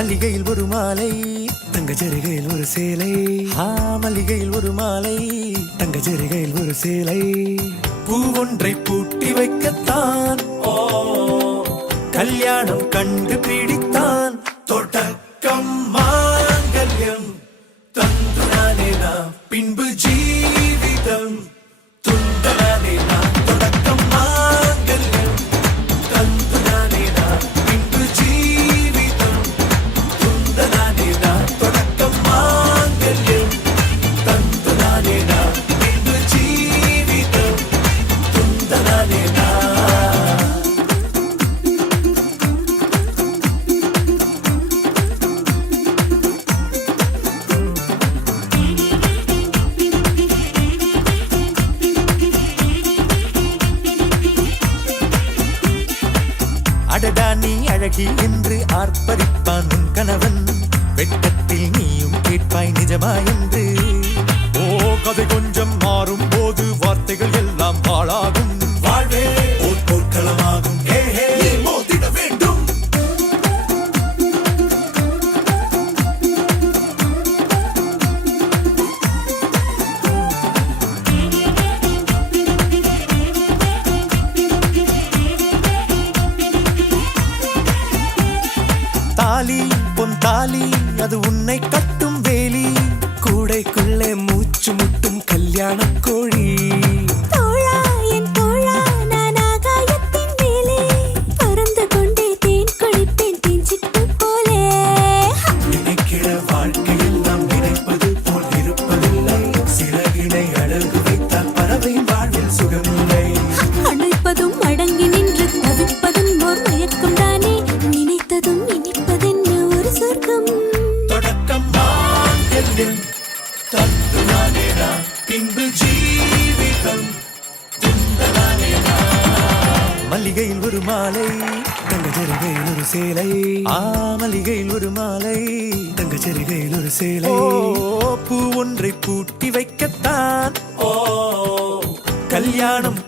மல்லிகையில் ஒரு மாலை தங்க ஜரிகையில் ஒரு சேலை. மல்லிகையில் ஒரு மாலை தங்க ஜரிகையில் ஒரு சேலை. பூ ஒன்றை பூட்டி வைக்கத்தான் கல்யாணம் கண்டு பிடித்தான். தொடக்கம் மாங்கல்யம் தந்துனானே நாம் பின்பு ஜீவிதம் துண்டனானே நாம். தொடக்கம் மாங்கல்யம் தந்துனானே நாம் பின்பு ஜீவிதம் துண்டனானே நாம். தொடக்கம் மாங்கல்யம் தந்துனானே நாம் பின்பு ஜீவிதம் துண்டனானே நாம். அடடா நீ அழகி என்று ஆர்ப்பரிப்பான் உன் கணவன். வெட்கத்தில் நீயும் கேட்பாய் நிஜமா என்று. கதை கொஞ்சம் மாறும் போது வார்த்தைகள் எல்லாம் பாழாகும். வாழ்வே ஓர் போர்க்களமாகும். மோதிட வேண்டும். தாலி பொன் தாலி அது உன்னை கட்டும் வேலி. கூடைக்குள்ளே மூச்சு முட்டும் கல்யாண கோழி. தோழா என் தோழா நான் ஆகாயத்தின் மேலே பறந்து கொண்டே தேன் குடிப்பேன் தேஞ்சிட்டு போலே. நினைக்கிற வாழ்க்கையில் நாம் நினைப்பது போல் இருப்பதில்லை. சிறகினை அழகு வைத்தால் பறவையின் வாழ்வில் சுகமில்லை. அணைப்பதும் அடங்கி நின்று தவிப்பதும் ஓர் மயக்கம் தானே. நினைத்ததும் இனிப்பதென்ன ஒரு சொர்க்கம். தொடக்கம் மாங்கல்யம் தந்துனானே நாம் பின்பு ஜீவிதம் துண்டனானே நாம். மல்லிகையில் ஒரு மாலை தங்க ஜரிகையில் ஒரு சேலை. மல்லிகையில் ஒரு மாலை தங்க ஜரிகையில் ஒரு சேலை. பூ ஒன்றை பூட்டி வைக்கத்தான் கல்யாணம்